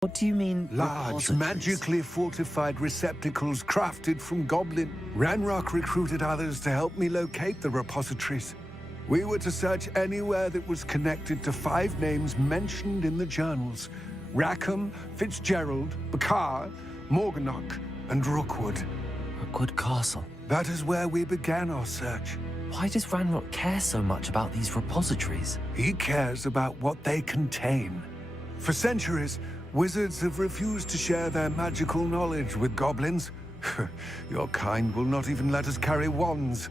What do you mean? Large, magically fortified receptacles crafted from goblin. Ranrock recruited others to help me locate the repositories. We were to search anywhere that was connected to 5 names mentioned in the journals. Rackham, Fitzgerald, Bakar, Morganach, and Rookwood. Rookwood Castle. That is where we began our search. Why does Ranrock care so much about these repositories? He cares about what they contain. For centuries, wizards have refused to share their magical knowledge with goblins. Your kind will not even let us carry wands.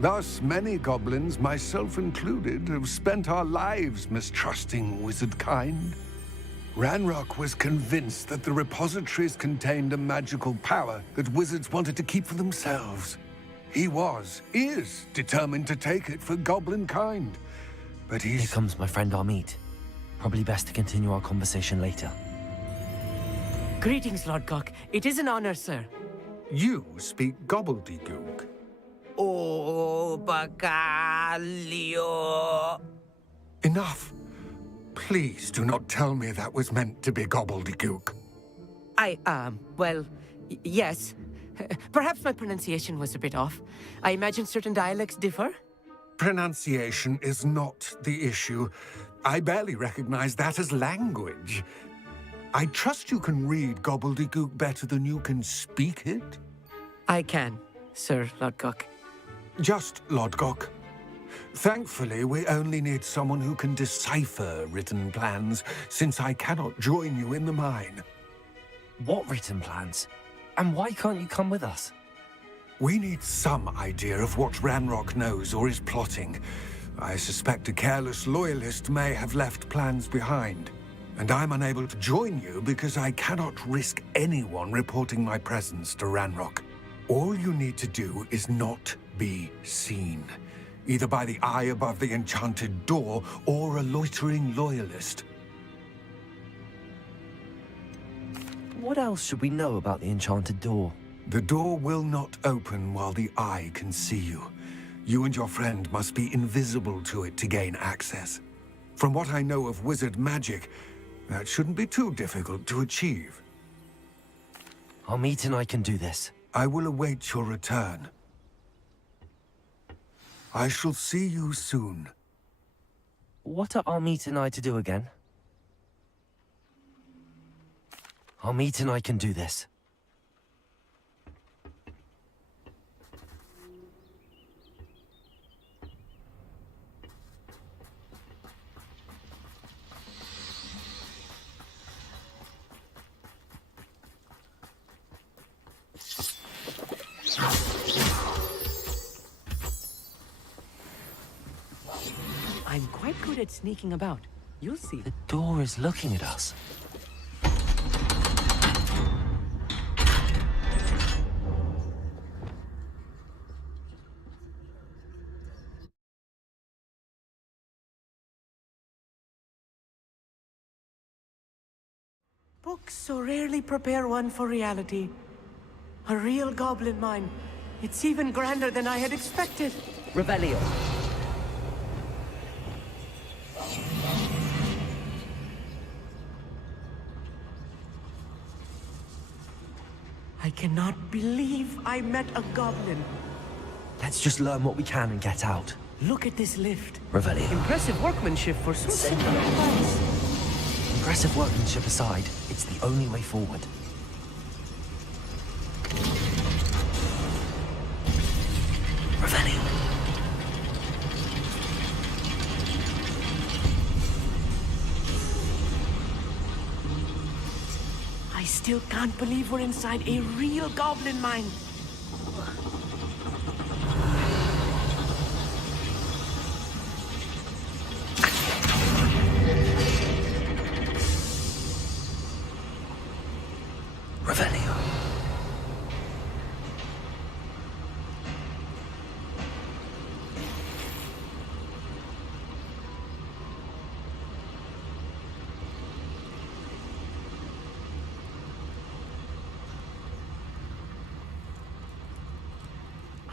Thus, many goblins, myself included, have spent our lives mistrusting wizard kind. Ranrock was convinced that the repositories contained a magical power that wizards wanted to keep for themselves. He is determined to take it for goblin kind. But Here comes my friend Amit. Probably best to continue our conversation later. Greetings, Lord Cock. It is an honor, sir. You speak gobbledygook. Oh, Bacalio. Enough. Please do not tell me that was meant to be gobbledygook. Well, yes. Perhaps my pronunciation was a bit off. I imagine certain dialects differ? Pronunciation is not the issue. I barely recognize that as language. I trust you can read gobbledygook better than you can speak it? I can, Sir Lodgok. Just Lodgok. Thankfully, we only need someone who can decipher written plans, since I cannot join you in the mine. What written plans? And why can't you come with us? We need some idea of what Ranrock knows or is plotting. I suspect a careless loyalist may have left plans behind. And I'm unable to join you because I cannot risk anyone reporting my presence to Ranrock. All you need to do is not be seen, either by the eye above the enchanted door or a loitering loyalist. What else should we know about the enchanted door? The door will not open while the eye can see you. You and your friend must be invisible to it to gain access. From what I know of wizard magic, that shouldn't be too difficult to achieve. Amit and I can do this. I will await your return. I shall see you soon. What are Amit and I to do again? Amit and I can do this. I'm quite good at sneaking about. You'll see. The door is looking at us. Books so rarely prepare one for reality. A real goblin mine. It's even grander than I had expected. Revelio. I cannot believe I met a goblin. Let's just learn what we can and get out. Look at this lift. Revelio. Impressive workmanship for so simple a device. Impressive workmanship aside, it's the only way forward. Revelio. I still can't believe we're inside a real goblin mine. Revelio.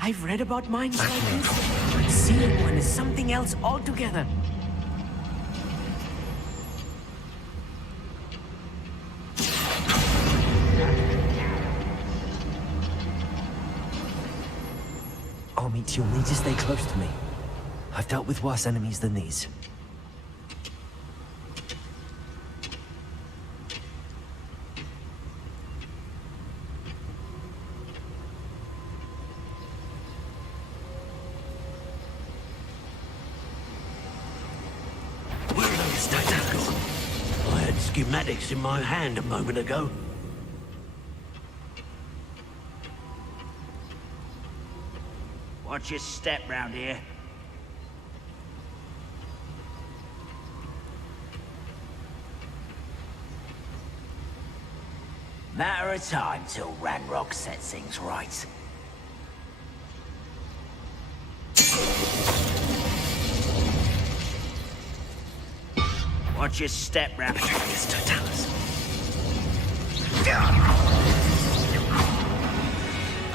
I've read about mines like this, but seeing one is something else altogether. meet you'll need to stay close to me. I've dealt with worse enemies than these. Where are those titans? I had schematics in my hand a moment ago. Watch your step round here. Matter of time till Ranrock sets things right. Watch your step round.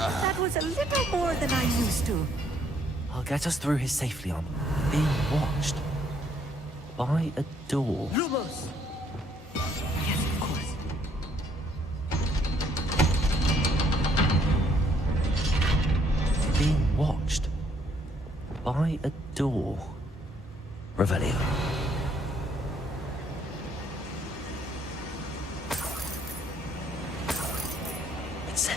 That was a little more than I'm used to. I'll get us through here safely on being watched by a door. Lumos! Yes, of course. Being watched by a door. Revelio. It's set.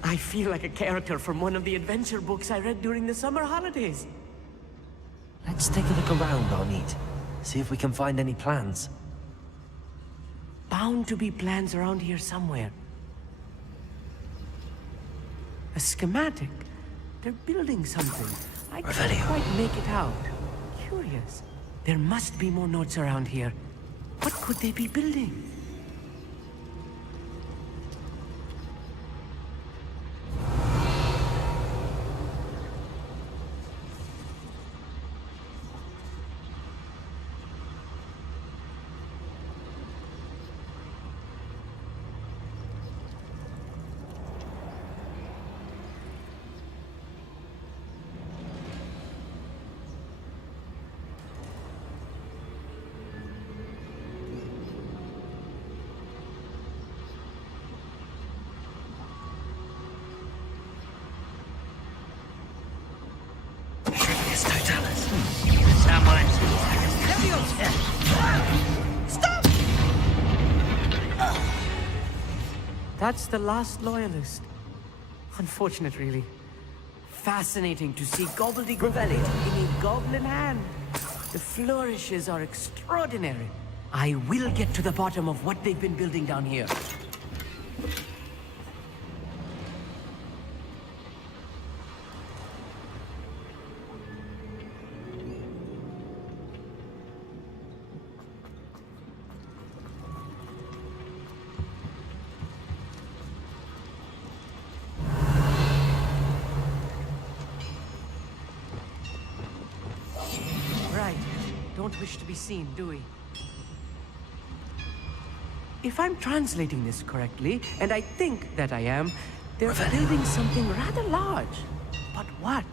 I feel like a character from one of the adventure books I read during the summer holidays. Let's take a look around, Arneet. See if we can find any plans. Bound to be plans around here somewhere. A schematic. They're building something. I can't Revelio. quite make it out. Curious. There must be more notes around here. What could they be building? That's the last loyalist. Unfortunate, really. Fascinating to see gobbledygook in a goblin hand. The flourishes are extraordinary. I will get to the bottom of what they've been building down here. Right. Don't wish to be seen, do we? If I'm translating this correctly, and I think that I am, they're building something rather large. But what?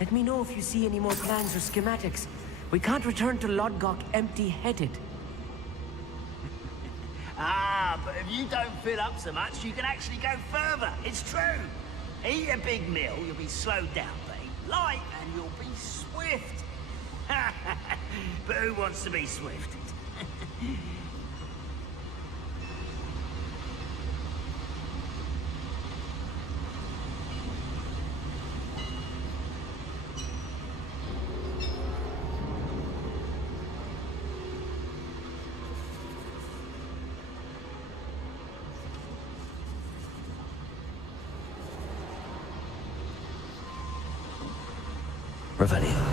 Let me know if you see any more plans or schematics. We can't return to Lodgok empty-headed. Ah, but if you don't fill up so much, you can actually go further. It's true. Eat a big meal, you'll be slowed down, but eat light and you'll be swift. But who wants to be swift? Revelio.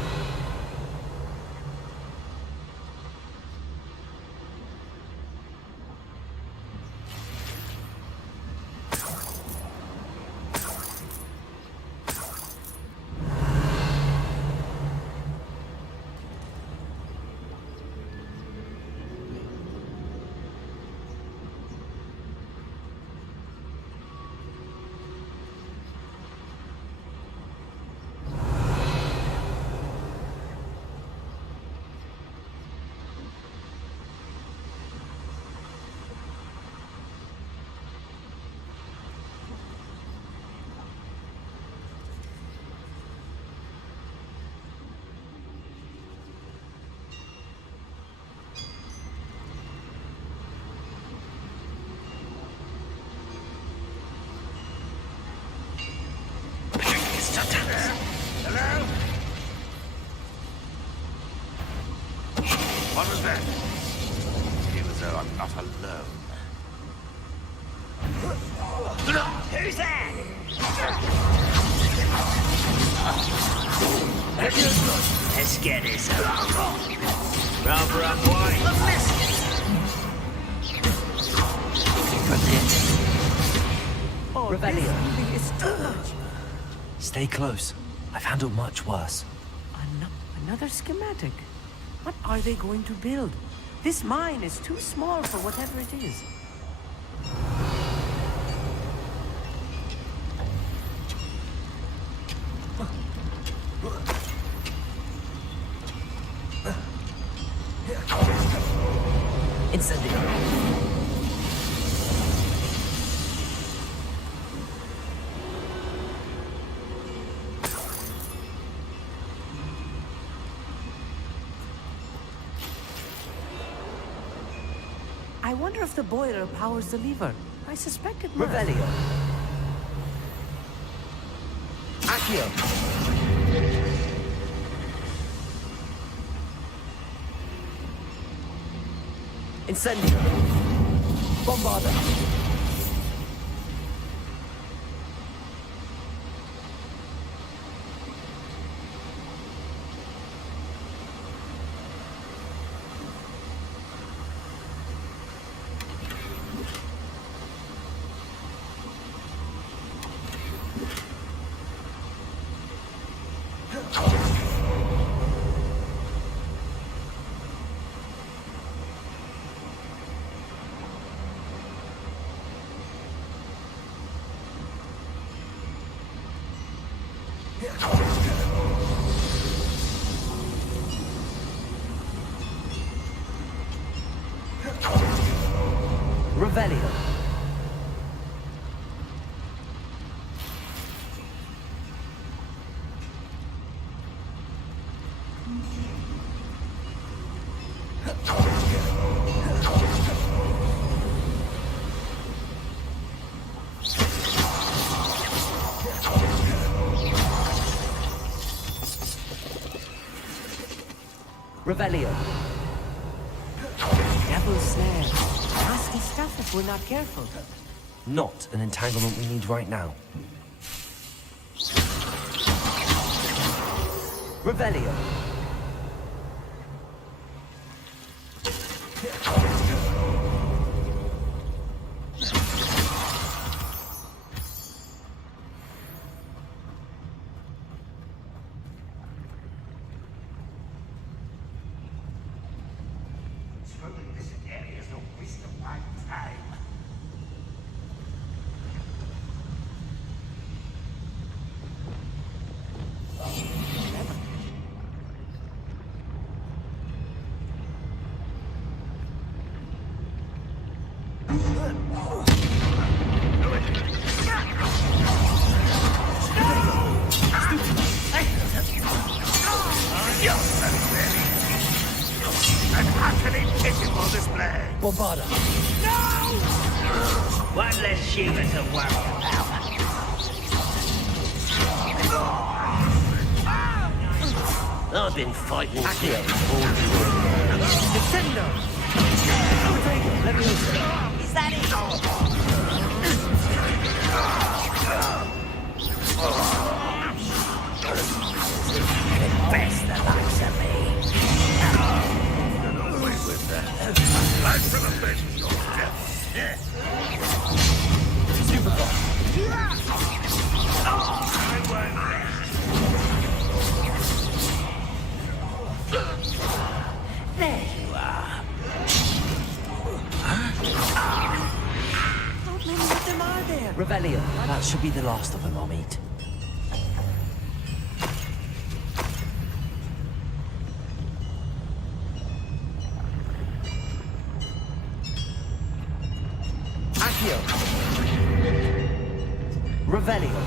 then. Feel as though I'm not alone. Who's that? Let's get this over. Rather unwise. Oh, Revelio. this really is too much. Stay close. I've handled much worse. Another schematic. What are they going to build? This mine is too small for whatever it is. Incendio. I wonder if the boiler powers the lever. I suspect it must. Revelio. Accio. Incendio. Bombarda. Revelio. Revelio. Devil's snare. Nasty stuff if we're not careful. Not an entanglement we need right now. Revelio. This area is no waste of my time. An utterly pitiful display. Bombarda. One less shooter to worry about. I've been fighting Accio. Defender! Leviosa. Is that it? Best the likes of me. Away with that. Life from a person your death. Superbot. I won't rest. There you are. How many of them are there? Revelio. That should be the last of them I'll meet. Accio. Revelio.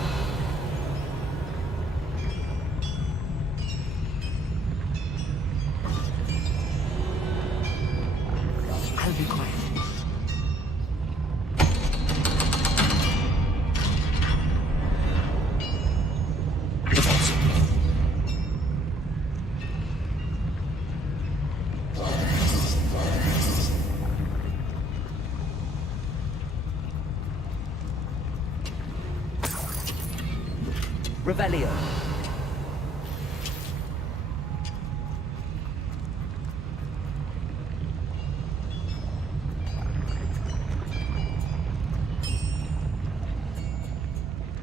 I'll be quiet. Revelio.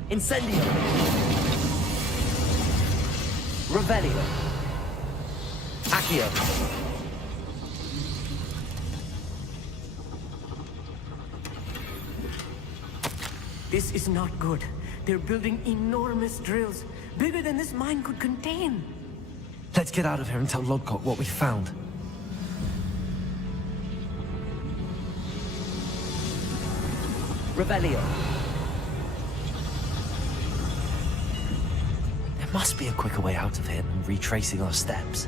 Incendio. Revelio. Accio. This is not good. They're building enormous drills, bigger than this mine could contain. Let's get out of here and tell Lodgok what we found. Revelio. There must be a quicker way out of here than retracing our steps.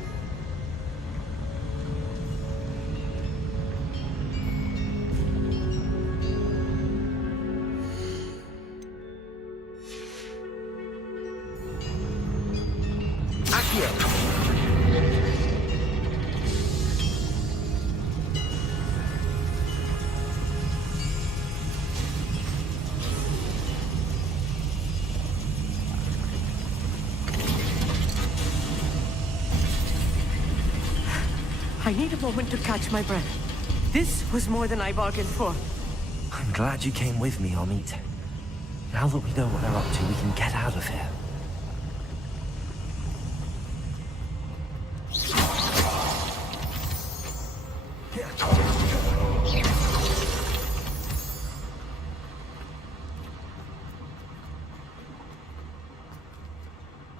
I need a moment to catch my breath. This was more than I bargained for. I'm glad you came with me, Amit. Now that we know what they're up to, we can get out of here.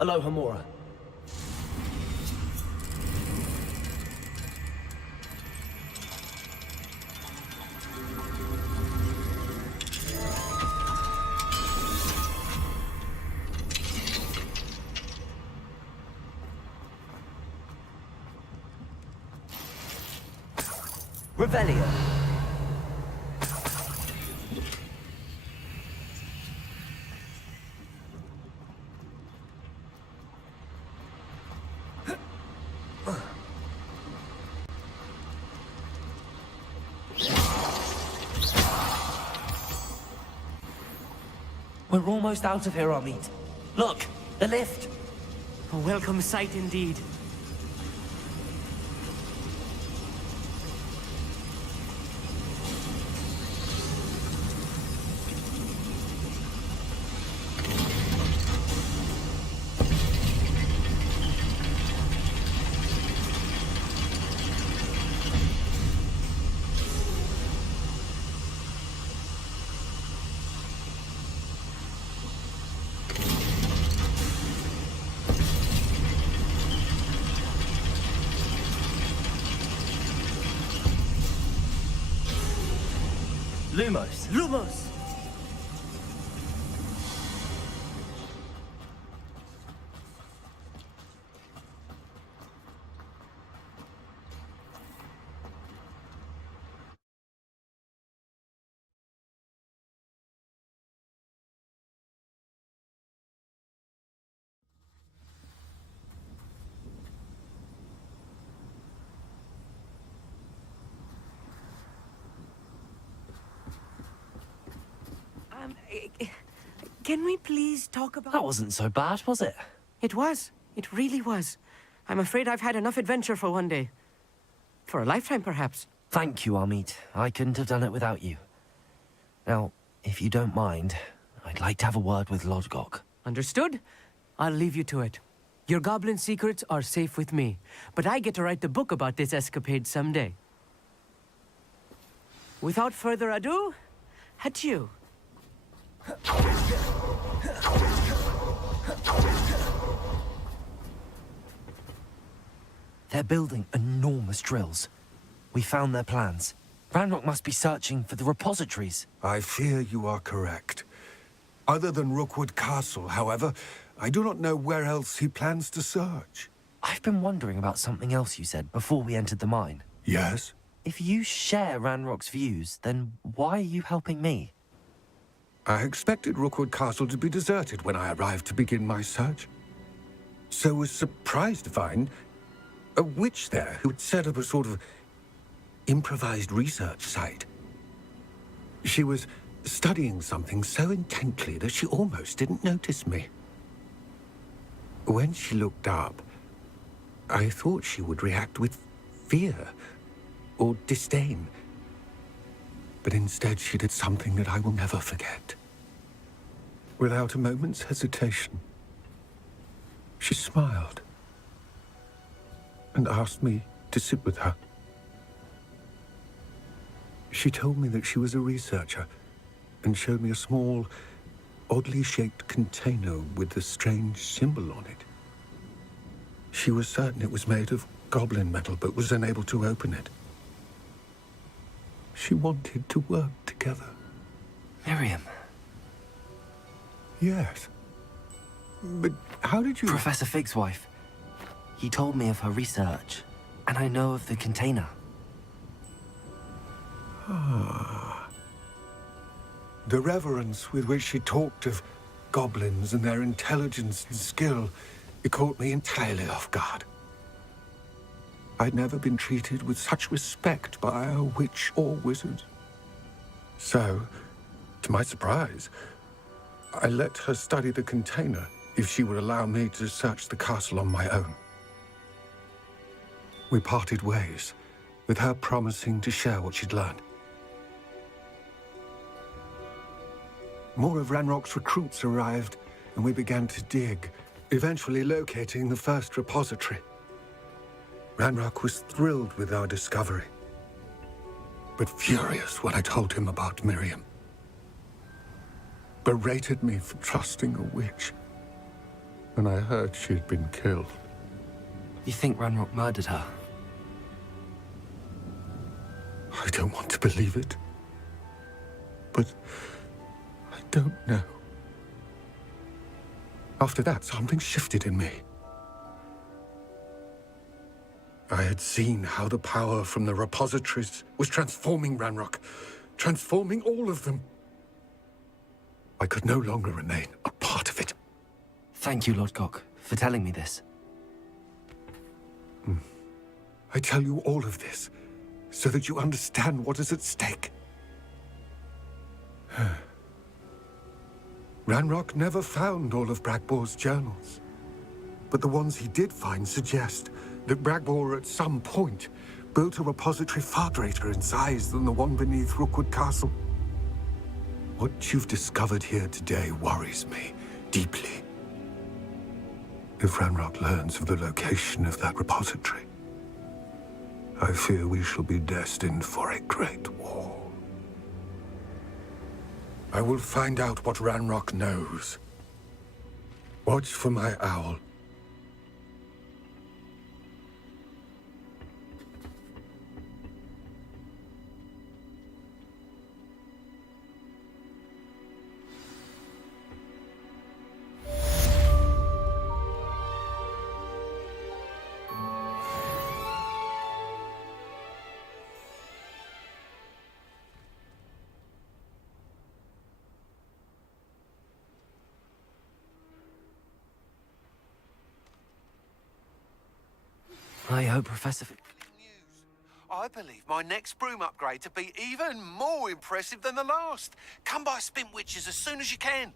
Aloha, Mora. Revelio. We're almost out of here, Amit. Look, the lift. A welcome sight indeed. Lumos. Lumos! Can we please talk about... That wasn't so bad, was it? It was. It really was. I'm afraid I've had enough adventure for one day. For a lifetime, perhaps. Thank you, Amit. I couldn't have done it without you. Now, if you don't mind, I'd like to have a word with Lodgok. Understood? I'll leave you to it. Your goblin secrets are safe with me, but I get to write the book about this escapade someday. Without further ado, adieu. They're building enormous drills. We found their plans. Ranrock must be searching for the repositories. I fear you are correct. Other than Rookwood Castle, however, I do not know where else he plans to search. I've been wondering about something else you said before we entered the mine. Yes? If you share Ranrock's views, then why are you helping me? I expected Rookwood Castle to be deserted when I arrived to begin my search. So was surprised to find a witch there who had set up a sort of improvised research site. She was studying something so intently that she almost didn't notice me. When she looked up, I thought she would react with fear or disdain. But instead she did something that I will never forget. Without a moment's hesitation, she smiled and asked me to sit with her. She told me that she was a researcher and showed me a small, oddly shaped container with a strange symbol on it. She was certain it was made of goblin metal, but was unable to open it. She wanted to work together. Miriam. Yes. But how did you... Professor Fig's wife. He told me of her research, and I know of the container. Ah. The reverence with which she talked of goblins and their intelligence and skill, it caught me entirely off guard. I'd never been treated with such respect by a witch or wizard. So, to my surprise, I let her study the container if she would allow me to search the castle on my own. We parted ways, with her promising to share what she'd learned. More of Ranrock's recruits arrived, and we began to dig, eventually locating the first repository. Ranrock was thrilled with our discovery, but furious when I told him about Miriam. Berated me for trusting a witch when I heard she'd been killed. You think Ranrock murdered her? I don't want to believe it, but I don't know. After that, something shifted in me. I had seen how the power from the repositories was transforming Ranrock, transforming all of them. I could no longer remain a part of it. Thank you, Lord Gok, for telling me this. I tell you all of this so that you understand what is at stake. Ranrock never found all of Bragbor's journals, but the ones he did find suggest that Bragbor at some point built a repository far greater in size than the one beneath Rookwood Castle. What you've discovered here today worries me deeply. If Ranrock learns of the location of that repository, I fear we shall be destined for a great war. I will find out what Ranrock knows. Watch for my owl. I hope Professor Fig... I believe my next broom upgrade to be even more impressive than the last. Come by Spin Witches as soon as you can.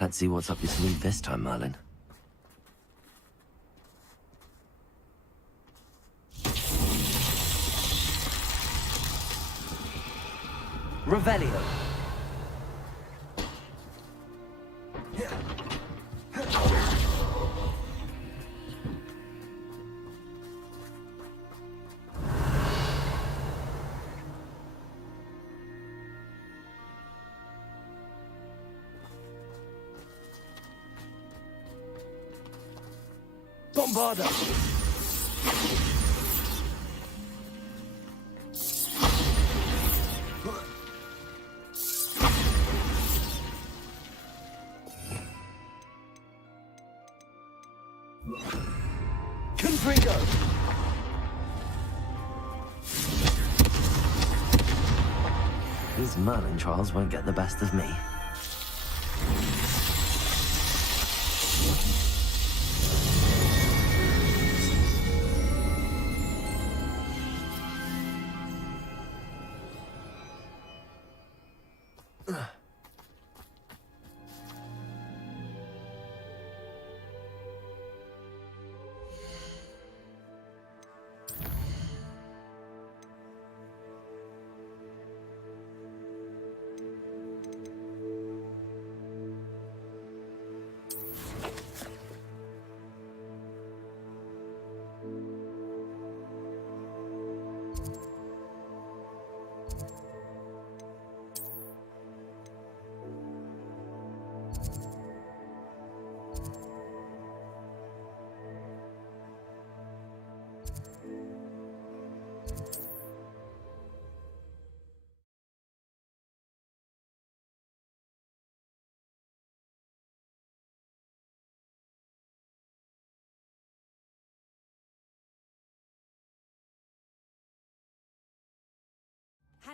Let's see what's up your sleeve this time, Merlin. Revelio. Bombarda! Confringo! These Merlin trials won't get the best of me.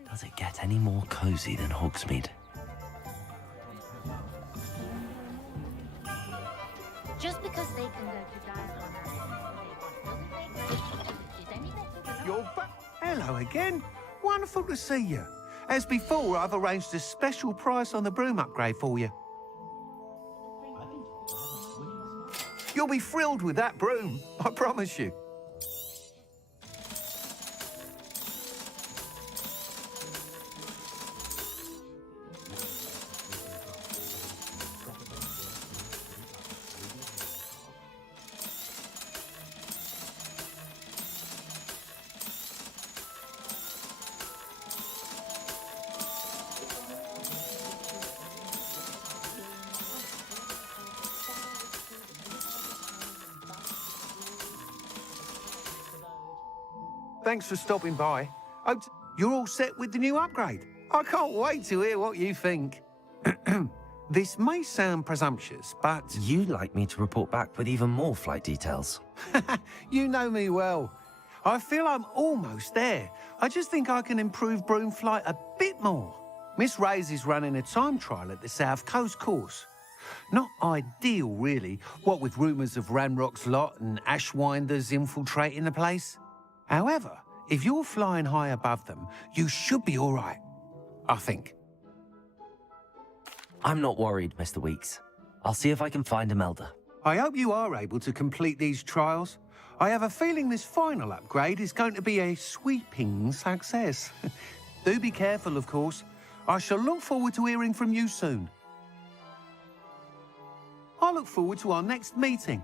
Does it get any more cozy than Hogsmeade? Just because they conduct you guys on doesn't make it any better. You're back. Hello again. Wonderful to see you. As before, I've arranged a special price on the broom upgrade for you. You'll be thrilled with that broom, I promise you. Thanks for stopping by. Hope you're all set with the new upgrade. I can't wait to hear what you think. This may sound presumptuous, but... You'd like me to report back with even more flight details. You know me well. I feel I'm almost there. I just think I can improve broom flight a bit more. Miss Reyes is running a time trial at the South Coast course. Not ideal, really, what with rumours of Ranrock's lot and Ashwinders infiltrating the place. However, if you're flying high above them, you should be all right, I think. I'm not worried, Mr. Weeks. I'll see if I can find Imelda. I hope you are able to complete these trials. I have a feeling this final upgrade is going to be a sweeping success. Do be careful, of course. I shall look forward to hearing from you soon. I look forward to our next meeting.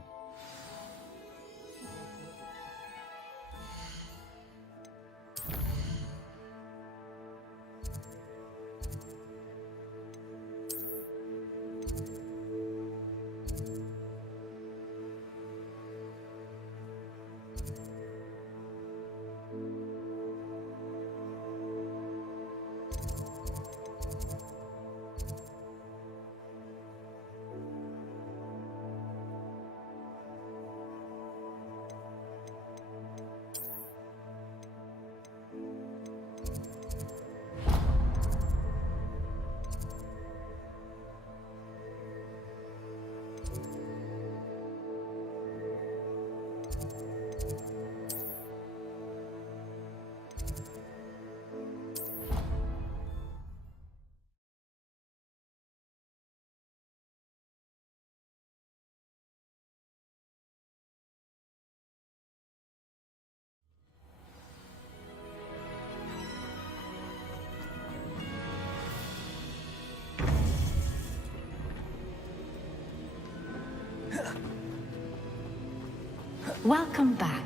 Welcome back.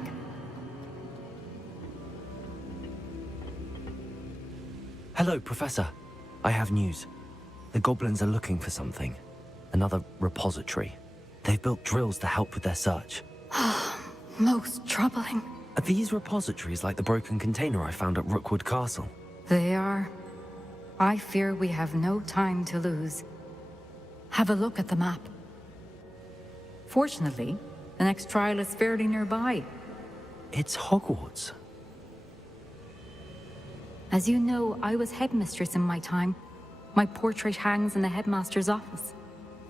Hello, Professor. I have news. The goblins are looking for something. Another repository. They've built drills to help with their search. Most troubling. Are these repositories like the broken container I found at Rookwood Castle? They are. I fear we have no time to lose. Have a look at the map. Fortunately, The next trial is fairly nearby. It's Hogwarts. As you know, I was headmistress in my time. My portrait hangs in the headmaster's office.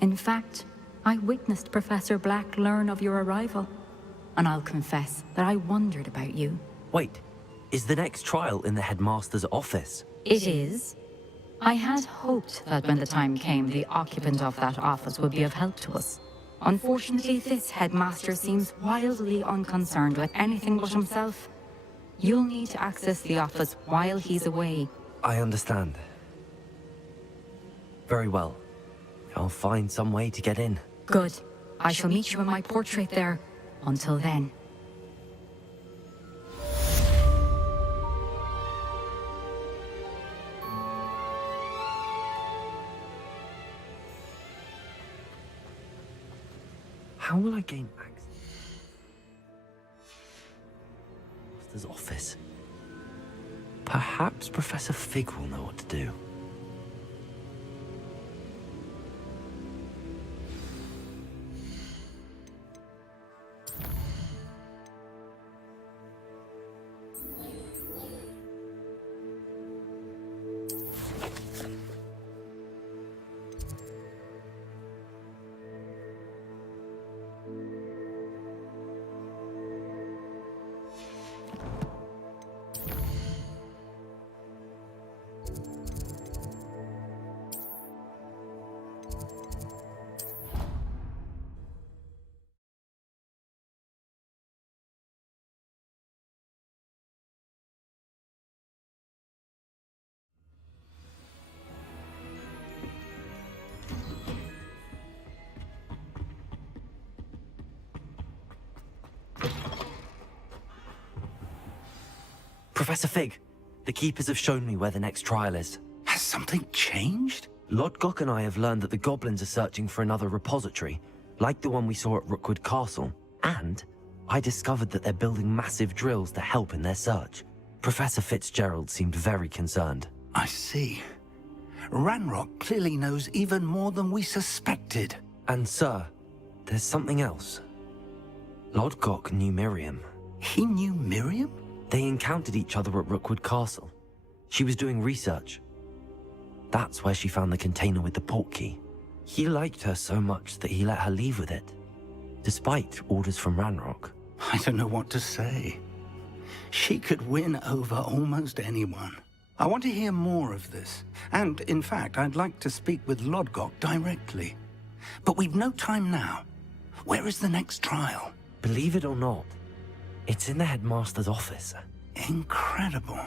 In fact, I witnessed Professor Black learn of your arrival. And I'll confess that I wondered about you. Wait, is the next trial in the headmaster's office? It is. I had hoped that when the time came, the occupant of that office would be of help to us. Unfortunately, this headmaster seems wildly unconcerned with anything but himself. You'll need to access the office while he's away. I understand. Very well. I'll find some way to get in. Good. I shall meet you in my portrait there. Until then. How will I gain access? Master's office. Perhaps Professor Fig will know what to do. Professor Fig, the Keepers have shown me where the next trial is. Has something changed? Lodgok and I have learned that the goblins are searching for another repository, like the one we saw at Rookwood Castle. And I discovered that they're building massive drills to help in their search. Professor Fitzgerald seemed very concerned. I see. Ranrock clearly knows even more than we suspected. And sir, there's something else. Lodgok knew Miriam. He knew Miriam? They encountered each other at Rookwood Castle. She was doing research. That's where she found the container with the portkey. He liked her so much that he let her leave with it, despite orders from Ranrock. I don't know what to say. She could win over almost anyone. I want to hear more of this. And, in fact, I'd like to speak with Lodgok directly. But we've no time now. Where is the next trial? Believe it or not, it's in the headmaster's office. Incredible.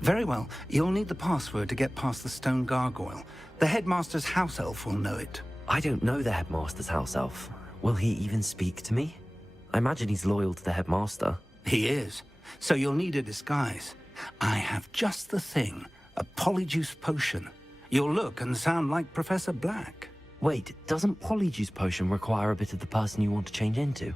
Very well. You'll need the password to get past the stone gargoyle. The headmaster's house elf will know it. I don't know the headmaster's house elf. Will he even speak to me? I imagine he's loyal to the headmaster. He is. So you'll need a disguise. I have just the thing. A polyjuice potion. You'll look and sound like Professor Black. Wait, doesn't Polyjuice Potion require a bit of the person you want to change into?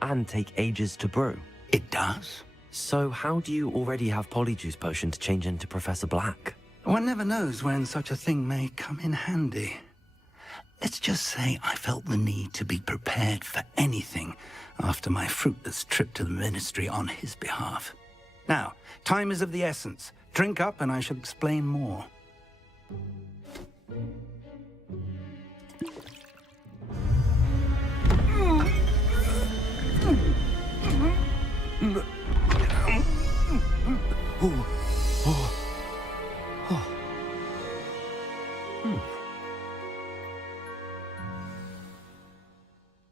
And take ages to brew? It does. So how do you already have Polyjuice Potion to change into Professor Black? One never knows when such a thing may come in handy. Let's just say I felt the need to be prepared for anything after my fruitless trip to the Ministry on his behalf. Now, time is of the essence. Drink up and I shall explain more.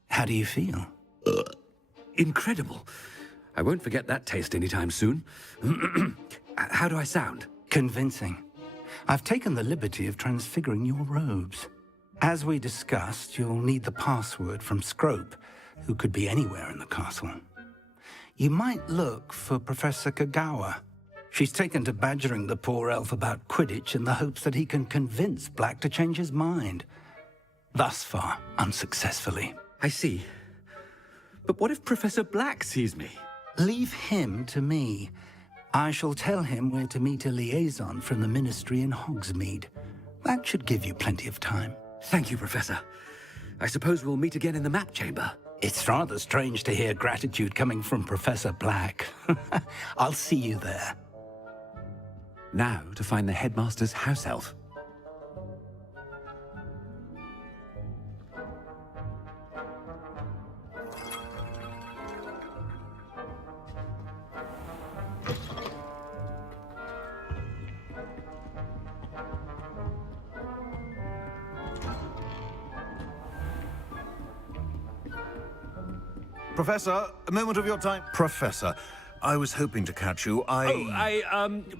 How do you feel? Incredible. I won't forget that taste anytime soon. How do I sound? Convincing. I've taken the liberty of transfiguring your robes. As we discussed, you'll need the password from Scrope, who could be anywhere in the castle. You might look for Professor Kagawa. She's taken to badgering the poor elf about Quidditch in the hopes that he can convince Black to change his mind. Thus far, unsuccessfully. I see. But what if Professor Black sees me? Leave him to me. I shall tell him where to meet a liaison from the Ministry in Hogsmeade. That should give you plenty of time. Thank you, Professor. I suppose we'll meet again in the map chamber. It's rather strange to hear gratitude coming from Professor Black. I'll see you there. Now to find the headmaster's house elf. Professor, a moment of your time. Professor, I was hoping to catch you.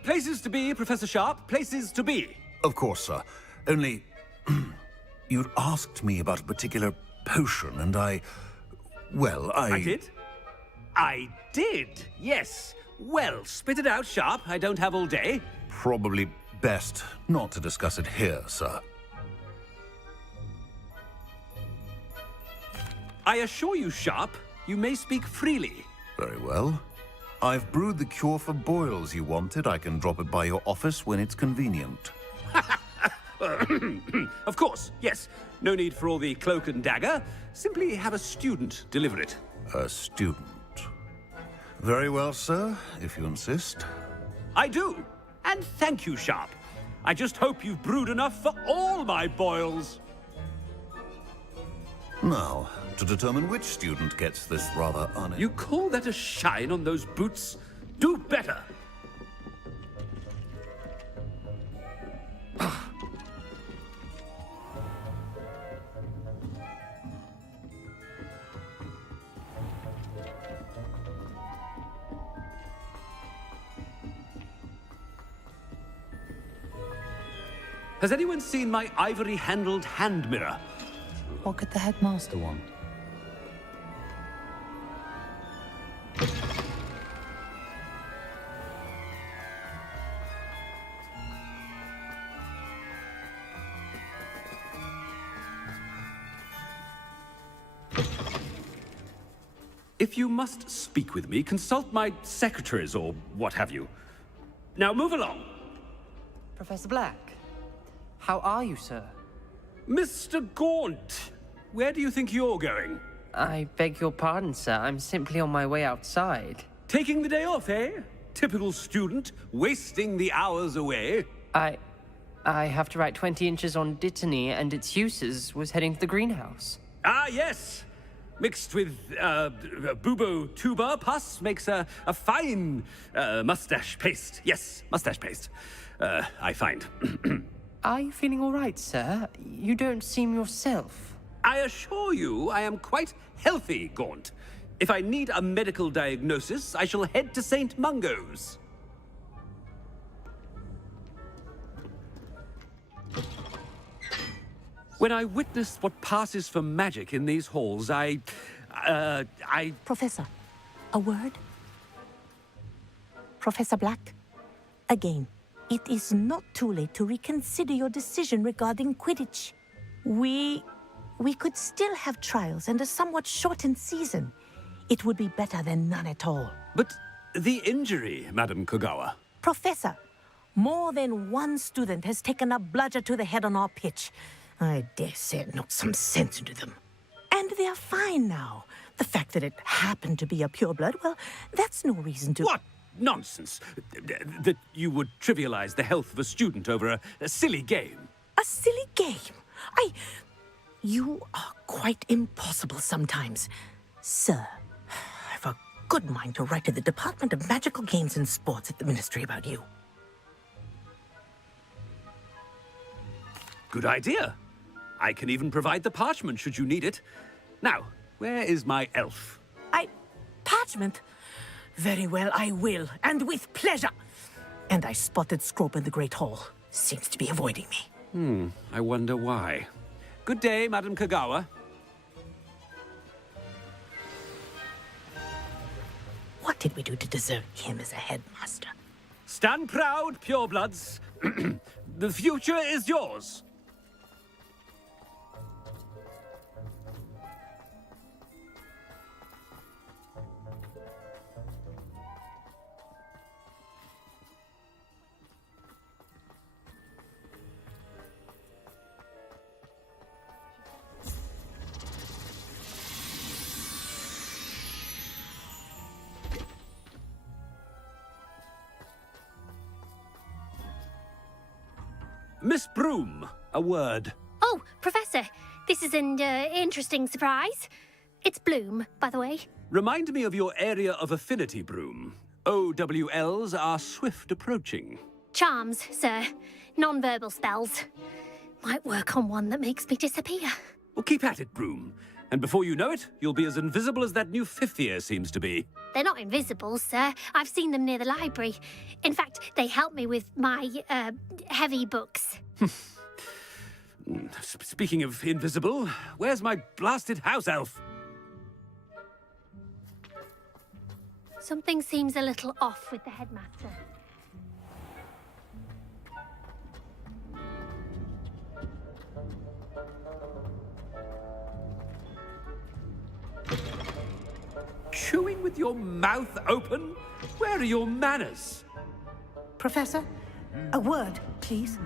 Places to be, Professor Sharp, places to be. Of course, sir. Only, you'd asked me about a particular potion, and I did? I did, yes. Well, spit it out, Sharp. I don't have all day. Probably best not to discuss it here, sir. I assure you, Sharp, you may speak freely. Very well. I've brewed the cure for boils you wanted. I can drop it by your office when it's convenient. Of course, yes. No need for all the cloak and dagger. Simply have a student deliver it. A student. Very well, sir, if you insist. I do. And thank you, Sharp. I just hope you've brewed enough for all my boils. Now, to determine which student gets this rather You call that a shine on those boots? Do better. Has anyone seen my ivory-handled hand mirror? What could the headmaster want? If you must speak with me, consult my secretaries or what have you. Now move along. Professor Black, how are you, sir? Mr. Gaunt, where do you think you're going? I beg your pardon, sir. I'm simply on my way outside. Taking the day off, eh? Typical student, wasting the hours away. I have to write 20 inches on Dittany and its uses. Was heading to the greenhouse. Ah, yes. Mixed with bubo tuber pus makes a fine mustache paste. Yes, mustache paste. I find. Are you feeling all right, sir? You don't seem yourself. I assure you I am quite healthy, Gaunt. If I need a medical diagnosis, I shall head to St. Mungo's. When I witness what passes for magic in these halls, Professor, a word? Professor Black, again, it is not too late to reconsider your decision regarding Quidditch. We could still have trials and a somewhat shortened season. It would be better than none at all. But the injury, Madam Kogawa. Professor, more than one student has taken a bludger to the head on our pitch. I dare say it knocked some sense into them. And they're fine now. The fact that it happened to be a pureblood, well, that's no reason to... What nonsense! That you would trivialize the health of a student over a silly game. A silly game? You are quite impossible sometimes. Sir, I've a good mind to write to the Department of Magical Games and Sports at the Ministry about you. Good idea. I can even provide the parchment should you need it. Now, where is my elf? Parchment? Very well, I will, and with pleasure. And I spotted Scrope in the Great Hall. Seems to be avoiding me. I wonder why. Good day, Madam Kogawa. What did we do to deserve him as a headmaster? Stand proud, purebloods. The future is yours. Miss Broom, a word. Oh, Professor, this is an interesting surprise. It's Bloom, by the way. Remind me of your area of affinity, Broom. OWLs are swift approaching. Charms, sir. Non-verbal spells. Might work on one that makes me disappear. Well, keep at it, Broom. And before you know it, you'll be as invisible as that new fifth year seems to be. They're not invisible, sir. I've seen them near the library. In fact, they help me with my, heavy books. Speaking of invisible, where's my blasted house elf? Something seems a little off with the headmaster. Chewing with your mouth open? Where are your manners? Professor, a word, please.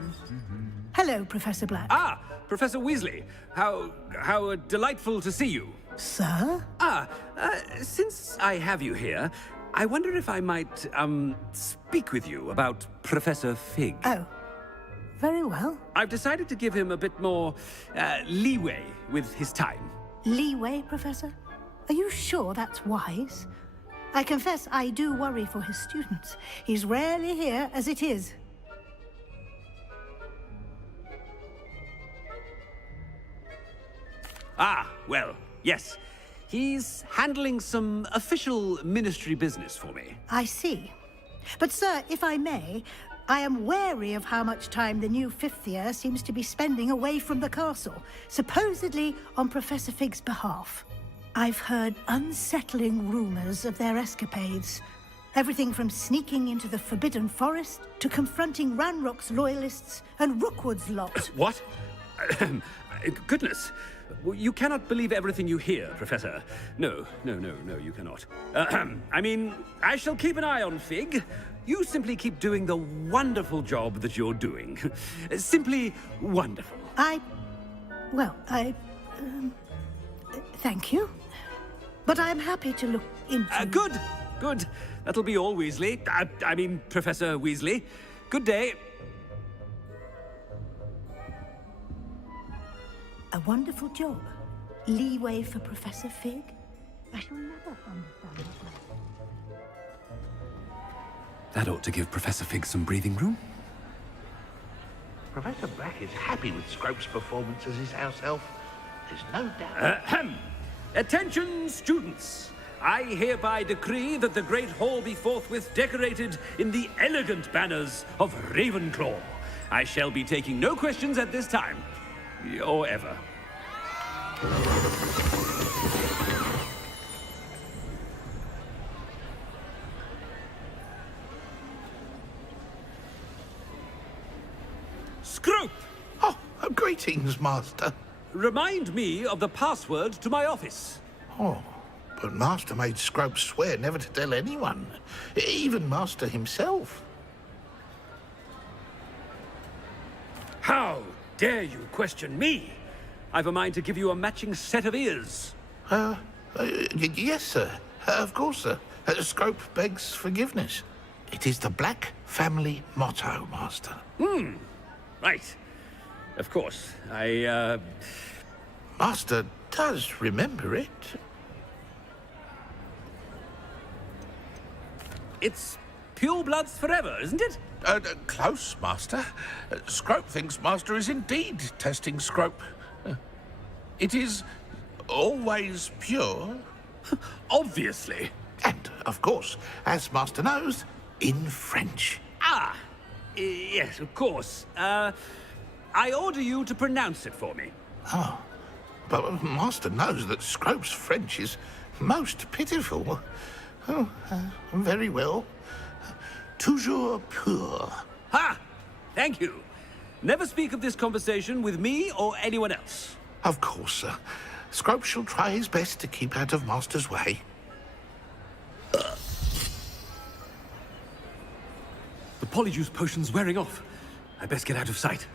Hello, Professor Black. Ah, Professor Weasley. How delightful to see you. Sir? Since I have you here, I wonder if I might, speak with you about Professor Fig. Oh, very well. I've decided to give him a bit more, leeway with his time. Leeway, Professor? Are you sure that's wise? I confess I do worry for his students. He's rarely here as it is. Ah, well, yes. He's handling some official ministry business for me. I see. But, sir, if I may, I am wary of how much time the new fifth year seems to be spending away from the castle, supposedly on Professor Fig's behalf. I've heard unsettling rumors of their escapades. Everything from sneaking into the Forbidden Forest to confronting Ranrock's loyalists and Rookwood's lot. What? Goodness. You cannot believe everything you hear, Professor. No, you cannot. I mean, I shall keep an eye on Fig. You simply keep doing the wonderful job that you're doing. Simply wonderful. Thank you. But I'm happy to look into... Good. That'll be all, Weasley. I mean, Professor Weasley. Good day. A wonderful job. Leeway for Professor Fig? I shall never understand that. That ought to give Professor Fig some breathing room. Professor Black is happy with Scrope's performance as his house elf. There's no doubt. Attention, students! I hereby decree that the Great Hall be forthwith decorated in the elegant banners of Ravenclaw. I shall be taking no questions at this time. Or ever. Scrope! Oh, greetings, Master. Remind me of the password to my office. Oh, but Master made Scrope swear never to tell anyone, even Master himself. How dare you question me? I've a mind to give you a matching set of ears. Yes, sir. Of course, sir. Scrope begs forgiveness. It is the Black family motto, Master. Right. Of course. Master does remember it. It's pure bloods forever, isn't it? Close, Master. Scrope thinks Master is indeed testing Scrope. It is always pure. Obviously. And, of course, as Master knows, in French. Yes, of course. I order you to pronounce it for me. Oh, but Master knows that Scrope's French is most pitiful. Oh, very well. Toujours pur. Ha! Thank you. Never speak of this conversation with me or anyone else. Of course, sir. Scrope shall try his best to keep out of Master's way. The polyjuice potion's wearing off. I best get out of sight.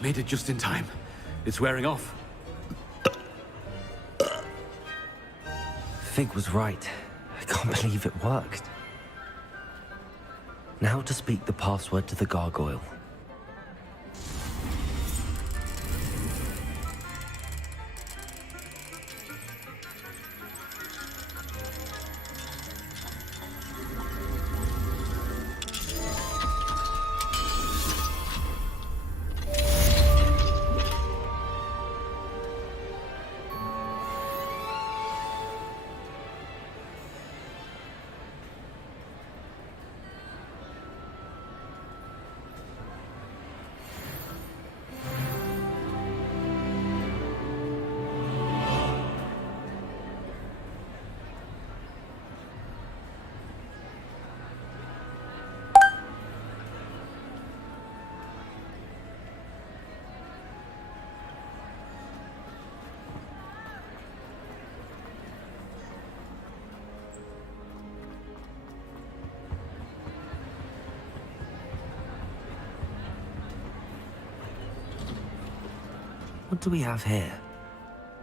Made it just in time. It's wearing off. Fig was right. I can't believe it worked. Now to speak the password to the gargoyle. What do we have here?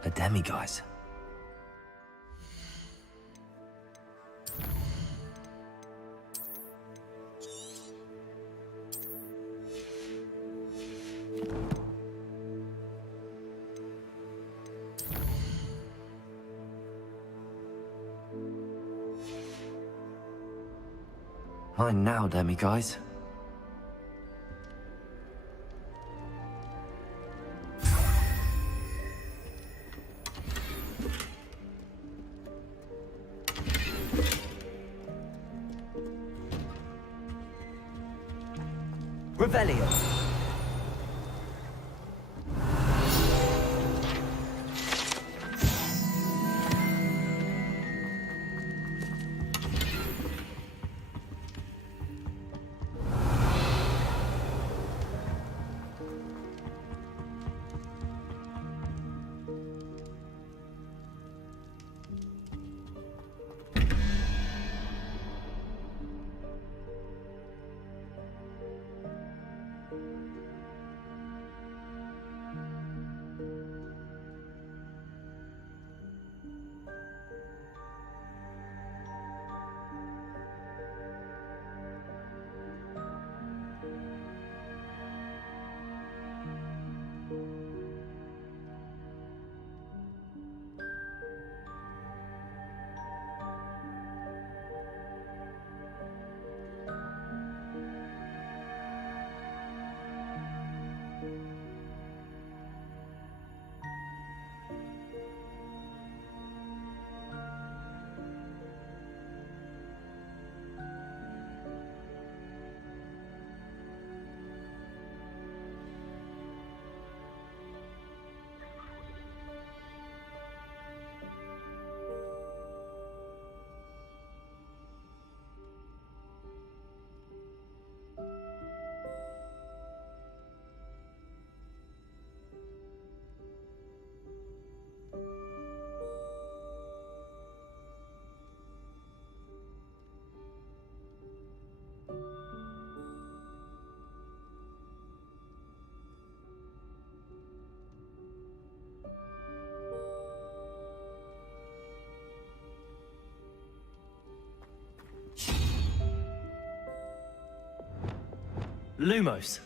A demiguise. Mine now, demiguise. Revelio. Lumos.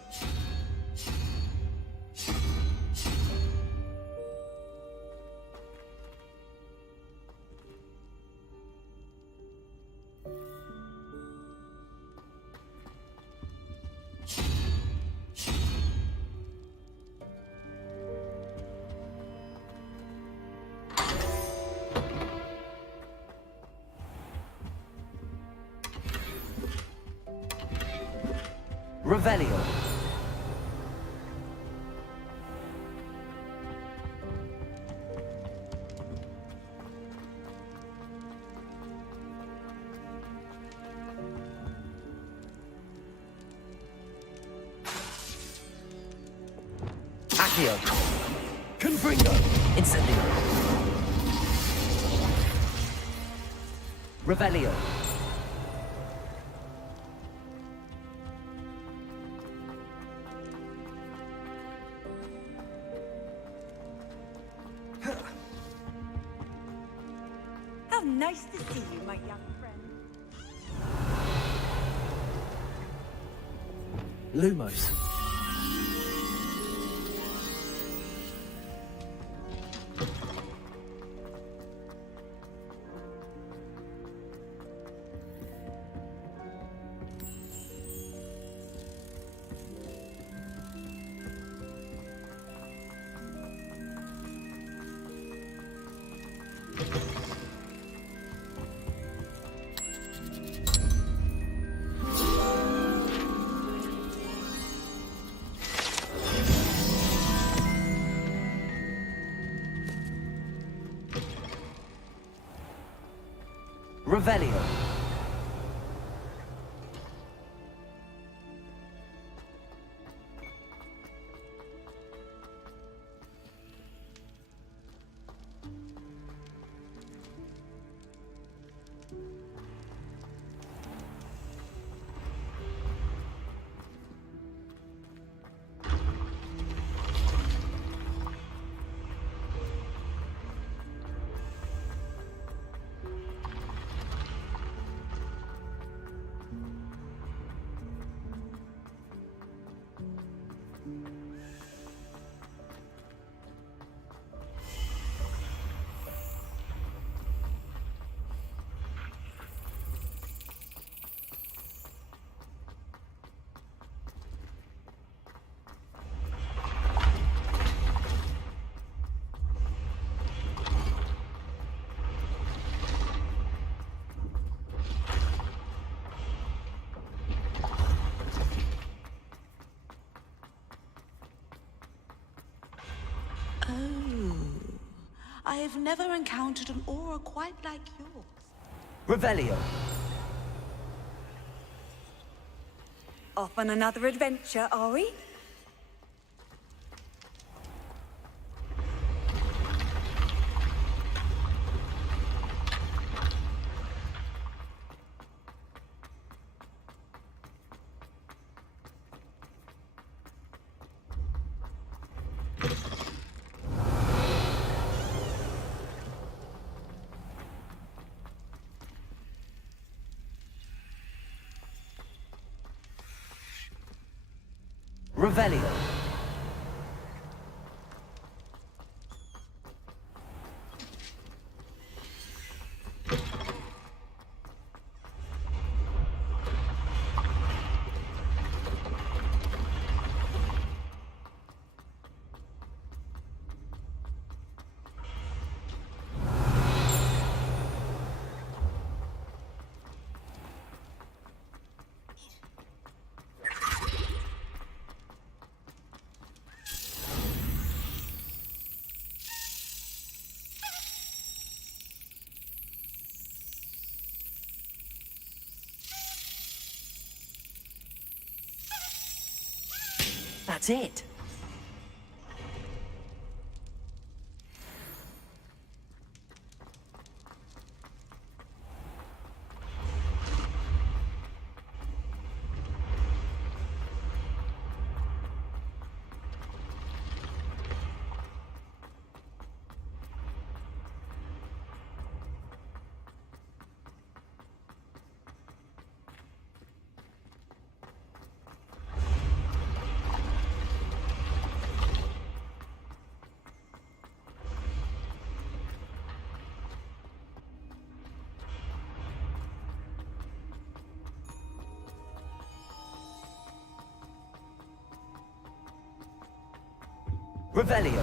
Revelio. Accio. Confringo. Incendio. Revelio. nice to see you, my young friend. Lumos. Revelio. I've never encountered an aura quite like yours. Revelio. Off on another adventure, are we? Revelio. That's it. Revelio.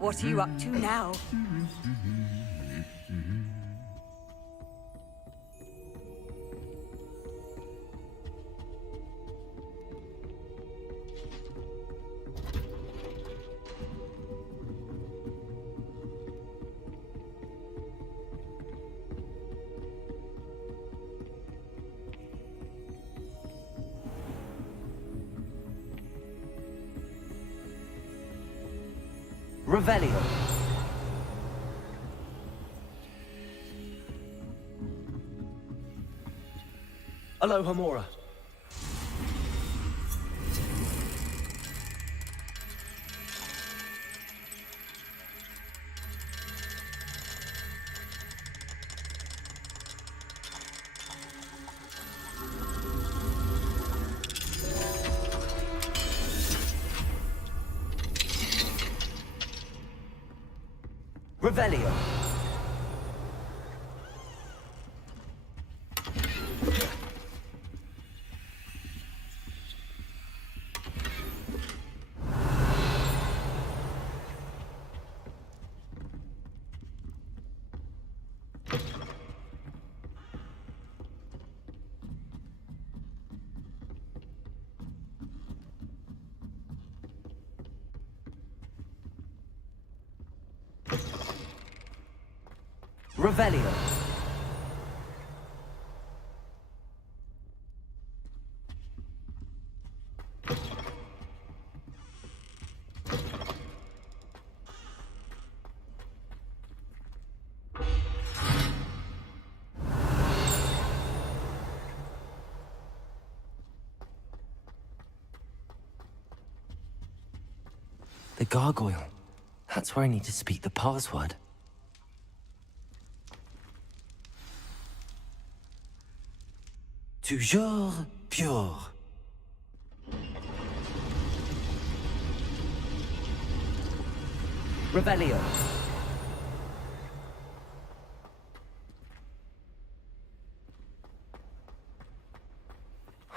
What are you up to now? Revelio. Aloha Mora. Revelio. Revelio. The gargoyle. That's where I need to speak the password. Toujours pure. Revelio.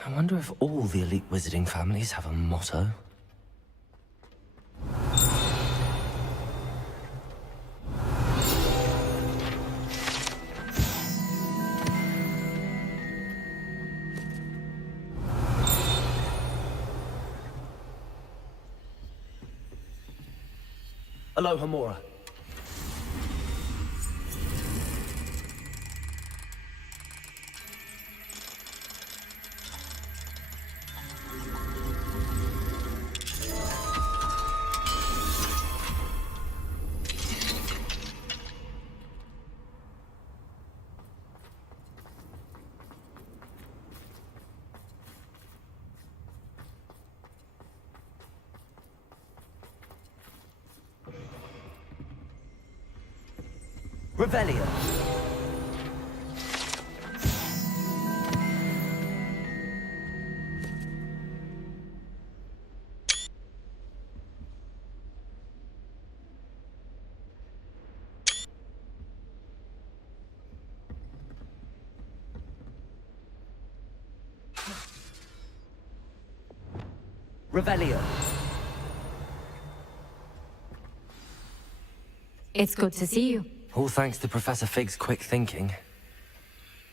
I wonder if all the elite wizarding families have a motto. Aloha Mora. Revelio. Revelio. It's good to see you. All thanks to Professor Fig's quick thinking.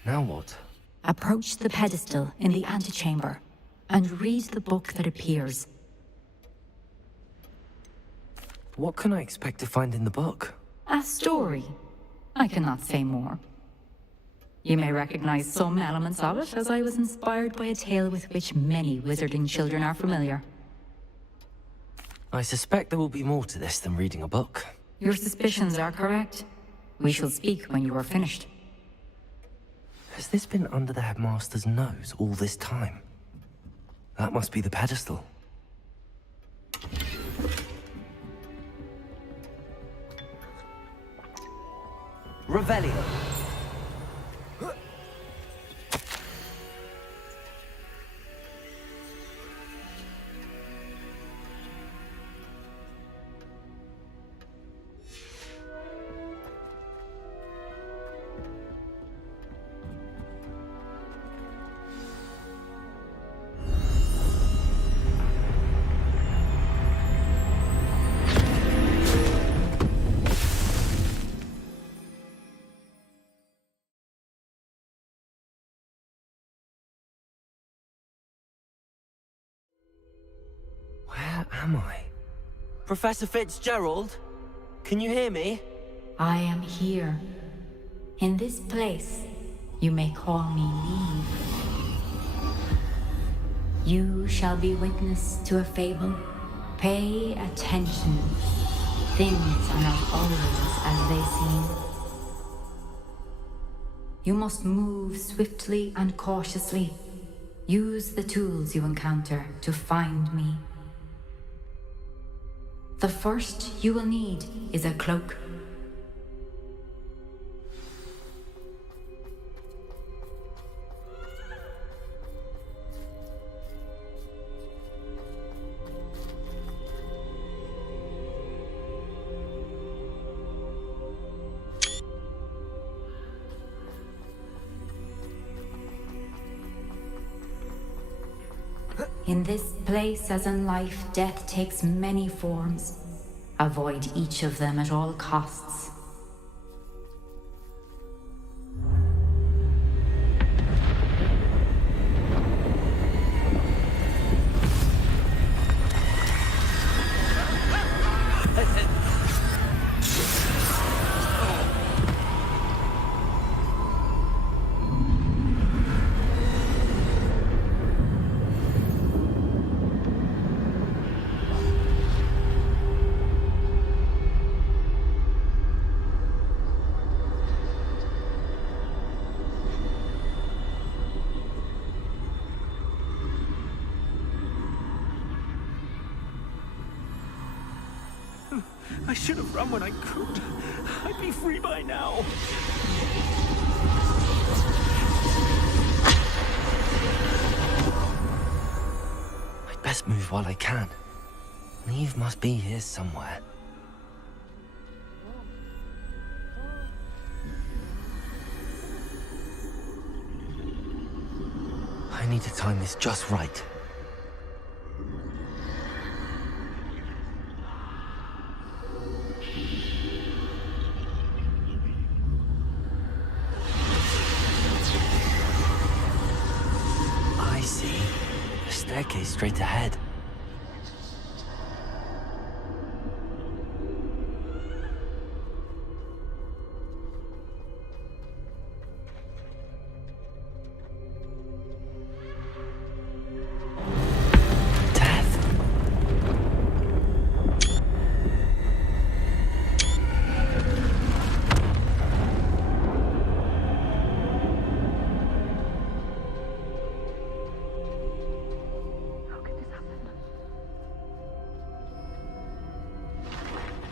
Now what? Approach the pedestal in the antechamber and read the book that appears. What can I expect to find in the book? A story. I cannot say more. You may recognize some elements of it, as I was inspired by a tale with which many wizarding children are familiar. I suspect there will be more to this than reading a book. Your suspicions are correct. We shall speak when you are finished. Has this been under the headmaster's nose all this time? That must be the pedestal. Revelio. Where am I? Professor Fitzgerald? Can you hear me? I am here. In this place, you may call me Neve. You shall be witness to a fable. Pay attention. Things are not always as they seem. You must move swiftly and cautiously. Use the tools you encounter to find me. The first you will need is a cloak. In this place, as in life, death takes many forms. Avoid each of them at all costs. I should have run when I could. I'd be free by now. I'd best move while I can. Neve must be here somewhere. I need to time this just right. Staircase straight ahead.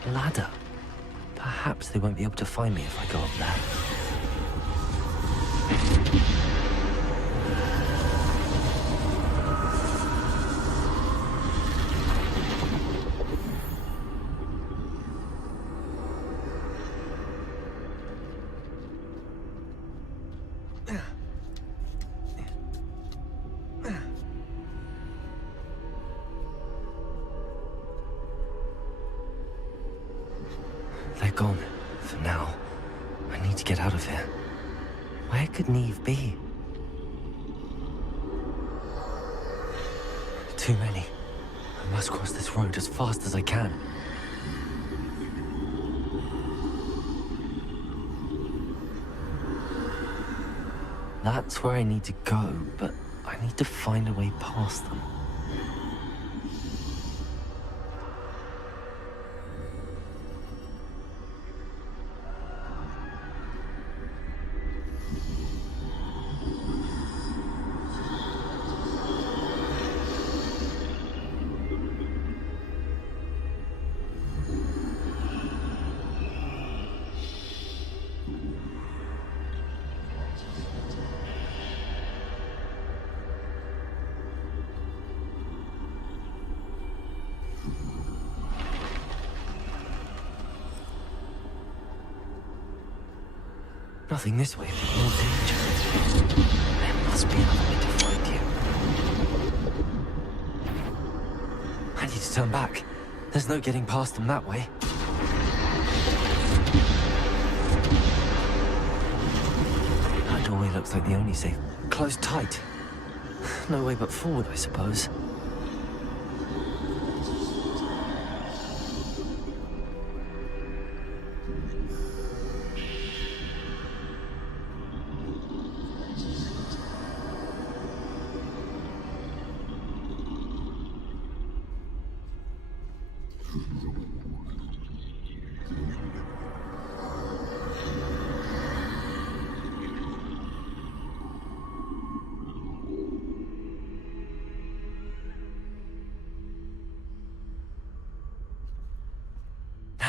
Ladder. Perhaps they won't be able to find me if I go up there. They're gone, for now. I need to get out of here. Where could Neve be? Too many. I must cross this road as fast as I can. That's where I need to go, but I need to find a way past them. Nothing this way, but more danger. There must be another way to find you. I need to turn back. There's no getting past them that way. That doorway looks like the only safe. Closed tight. No way but forward, I suppose.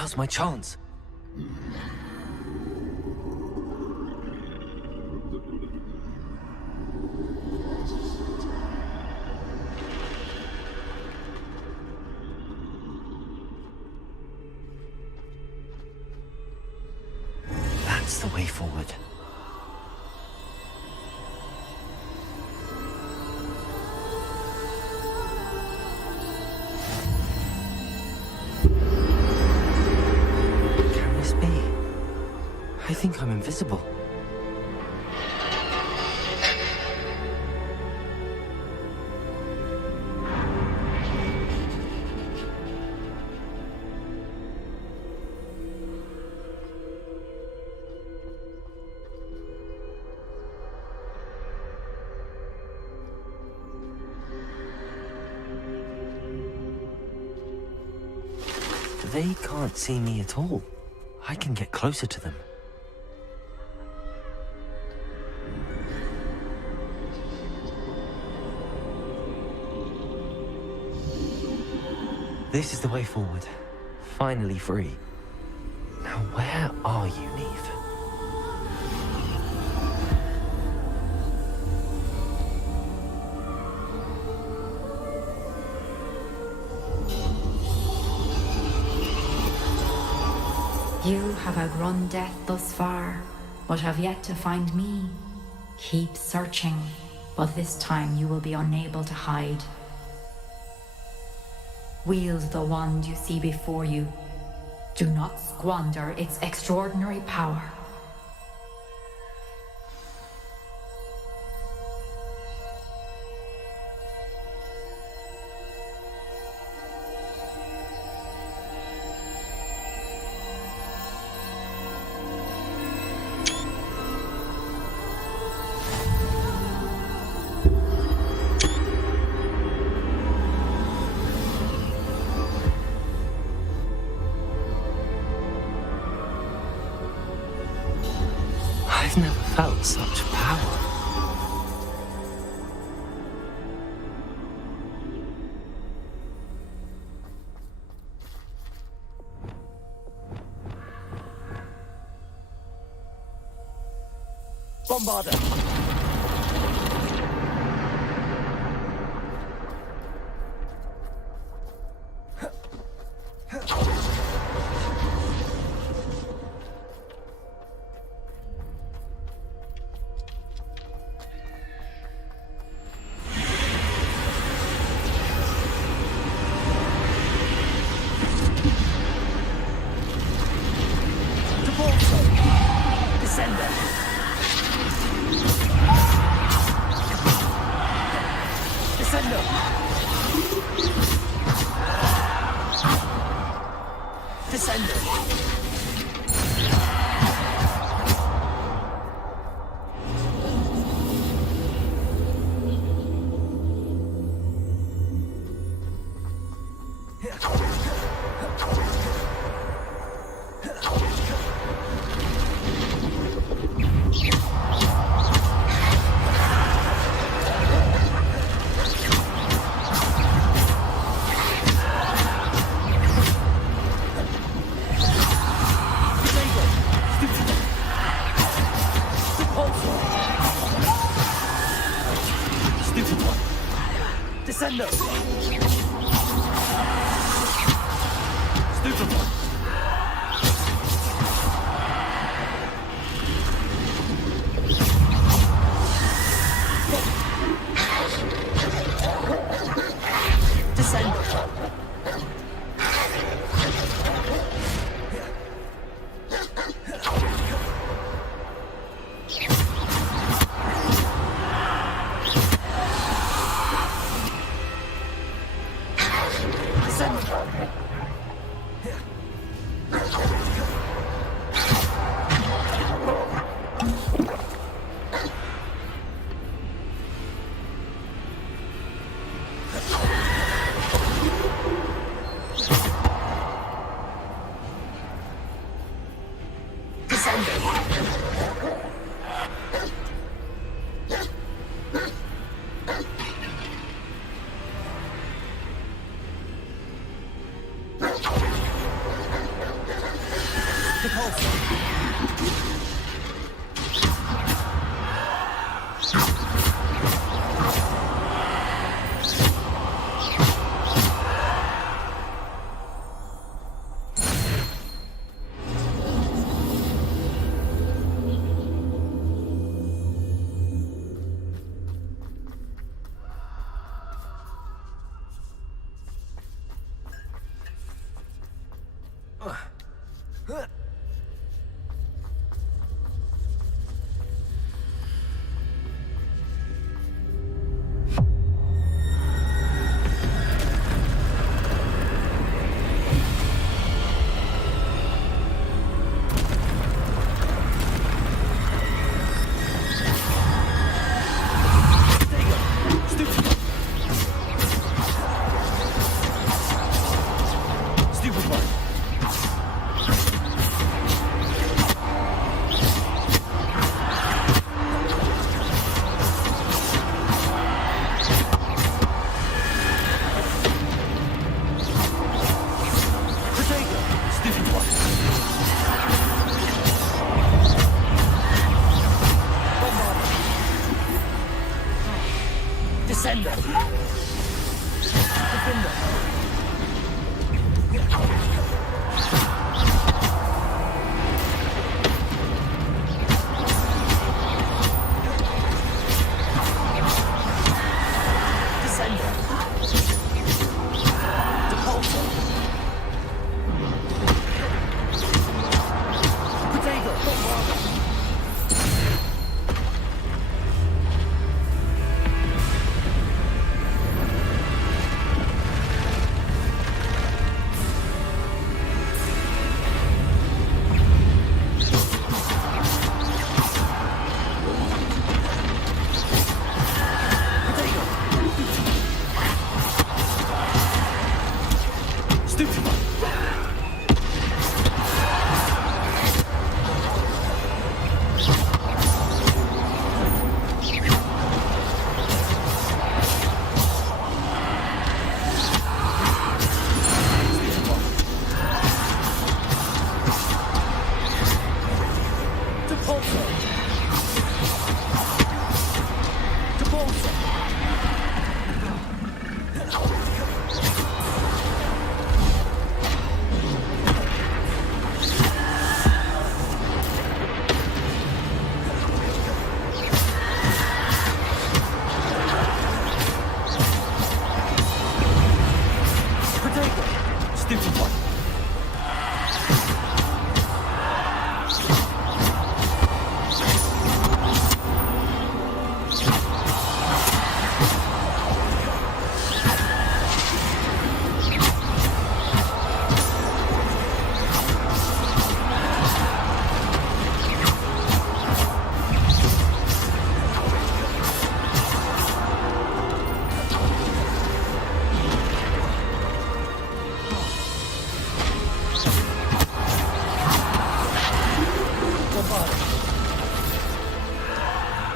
Now's my chance. That's the way forward. Can this be? I think I'm invisible. They can't see me at all. I can get closer to them. This is the way forward. Finally free. Now where are you, Neve? You have outrun death thus far, but have yet to find me. Keep searching, but this time you will be unable to hide. Wield the wand you see before you. Do not squander its extraordinary power. I've never felt such power. Bombarder! Descendo! Stupid one! Descender! Defender!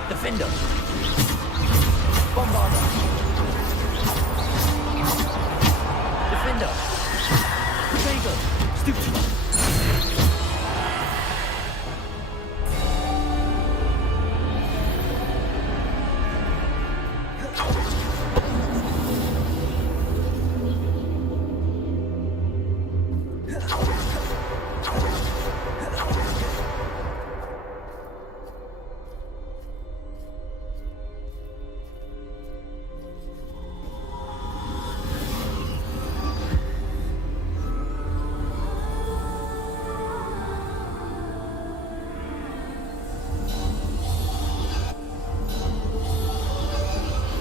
Defender! Bombarder! Defender! Protego! Stupid!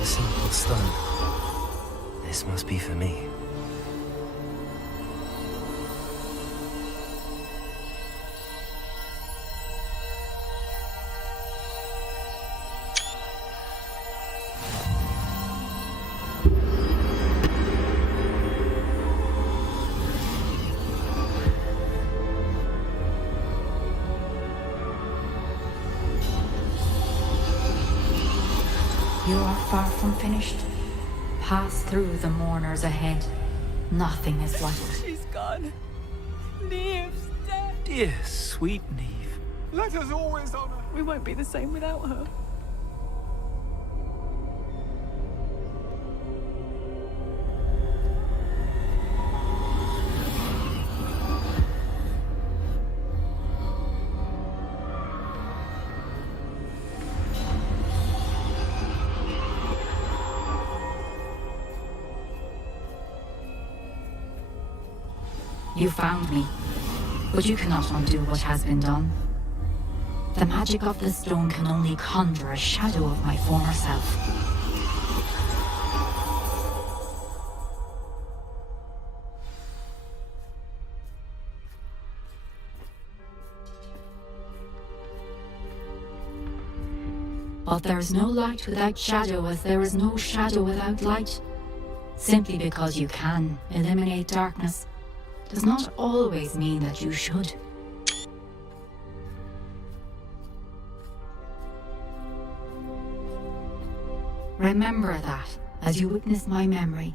Simple stone. This must be for me. You are far from finished. Pass through the mourners ahead. Nothing is vital. She's gone. Neve's dead. Dear, sweet Neve. Let us always honor. We won't be the same without her. You found me, but you cannot undo what has been done. The magic of the stone can only conjure a shadow of my former self. But there is no light without shadow, as there is no shadow without light. Simply because you can eliminate darkness does not always mean that you should. Remember that as you witness my memory.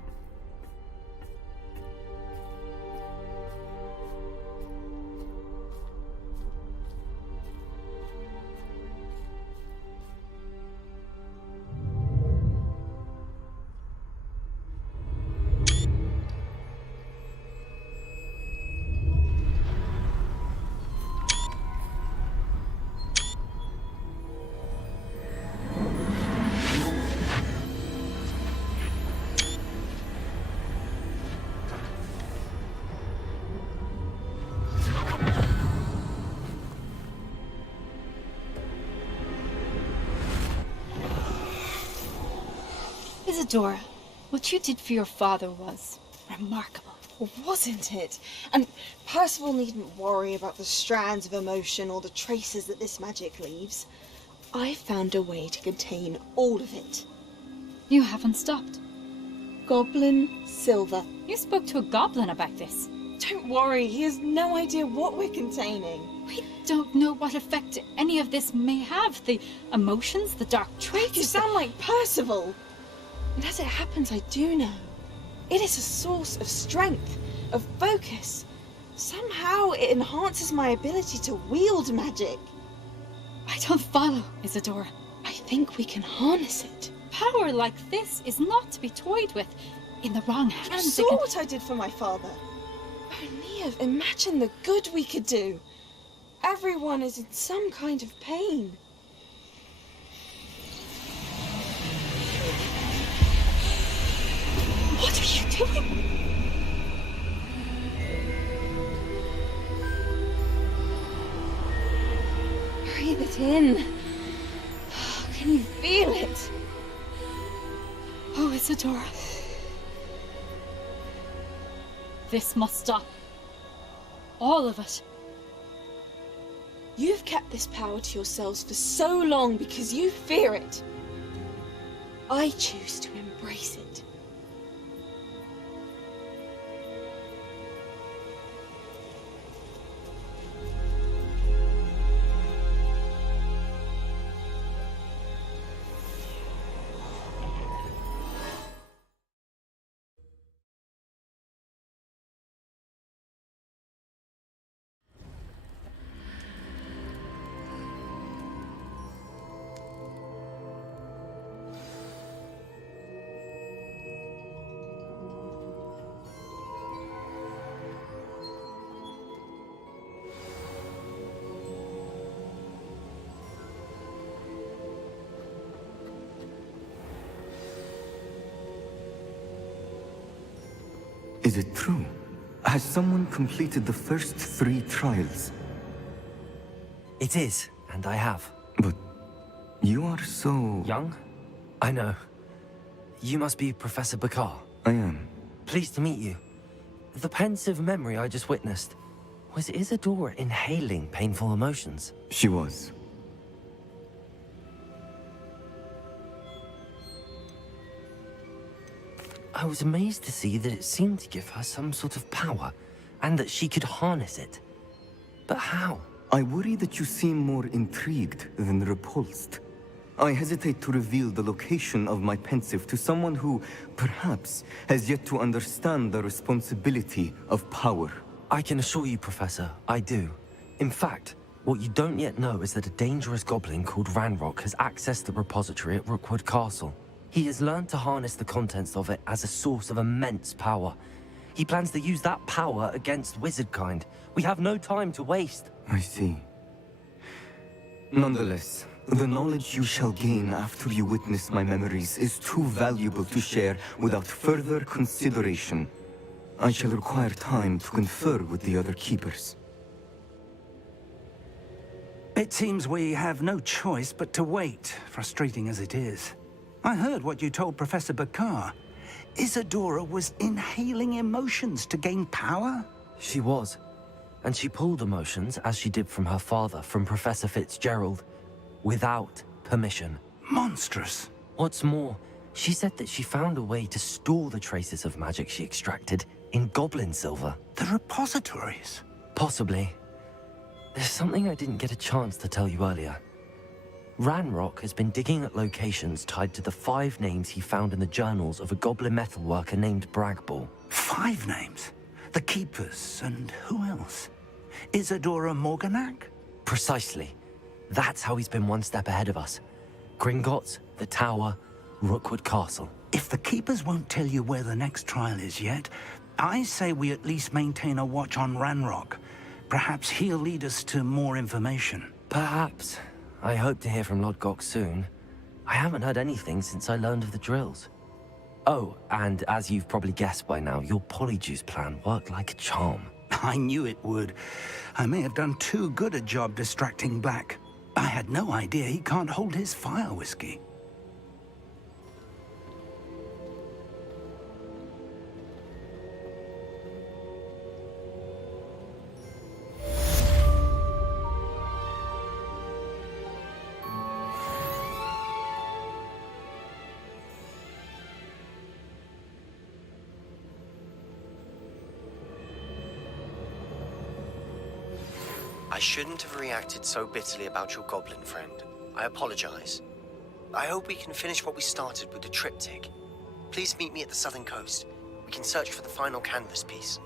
Isadora, what you did for your father was remarkable. Wasn't it? And Percival needn't worry about the strands of emotion or the traces that this magic leaves. I found a way to contain all of it. You haven't stopped. Goblin Silver. You spoke to a goblin about this. Don't worry, he has no idea what we're containing. We don't know what effect any of this may have. The emotions, the dark traits. You sound like Percival. And as it happens, I do know. It is a source of strength, of focus. Somehow it enhances my ability to wield magic. I don't follow, Isadora. I think we can harness it. Power like this is not to be toyed with. In the wrong hands, You saw what I did for my father. Oh, Neve, imagine the good we could do. Everyone is in some kind of pain. What are you doing? Breathe it in. Can you feel it? Oh, Isadora. This must stop. All of it. You've kept this power to yourselves for so long because you fear it. I choose to embrace it. Is it true? Has someone completed the first 3 trials? It is, and I have. But you are so... Young? I know. You must be Professor Bakar. I am. Pleased to meet you. The pensive memory I just witnessed, was Isadora inhaling painful emotions? She was. I was amazed to see that it seemed to give her some sort of power, and that she could harness it. But how? I worry that you seem more intrigued than repulsed. I hesitate to reveal the location of my pensive to someone who, perhaps, has yet to understand the responsibility of power. I can assure you, Professor, I do. In fact, what you don't yet know is that a dangerous goblin called Ranrock has accessed the repository at Rookwood Castle. He has learned to harness the contents of it as a source of immense power. He plans to use that power against wizardkind. We have no time to waste. I see. Nonetheless, the knowledge you shall gain after you witness my memories is too valuable to share without further consideration. I shall require time to confer with the other keepers. It seems we have no choice but to wait, frustrating as it is. I heard what you told Professor Bakar. Isadora was inhaling emotions to gain power? She was. And she pulled emotions, as she did from her father, from Professor Fitzgerald, without permission. Monstrous. What's more, she said that she found a way to store the traces of magic she extracted in goblin silver. The repositories? Possibly. There's something I didn't get a chance to tell you earlier. Ranrock has been digging at locations tied to the 5 names he found in the journals of a goblin metalworker named Bragball. 5 names? The Keepers, and who else? Isadora Morganac? Precisely. That's how he's been one step ahead of us. Gringotts, the Tower, Rookwood Castle. If the Keepers won't tell you where the next trial is yet, I say we at least maintain a watch on Ranrock. Perhaps he'll lead us to more information. Perhaps. I hope to hear from Lodgok soon. I haven't heard anything since I learned of the drills. Oh, and as you've probably guessed by now, your Polyjuice plan worked like a charm. I knew it would. I may have done too good a job distracting Black. I had no idea he can't hold his fire whiskey. shouldn't have reacted so bitterly about your goblin friend. I apologize. I hope we can finish what we started with the triptych. Please meet me at the southern coast. We can search for the final canvas piece.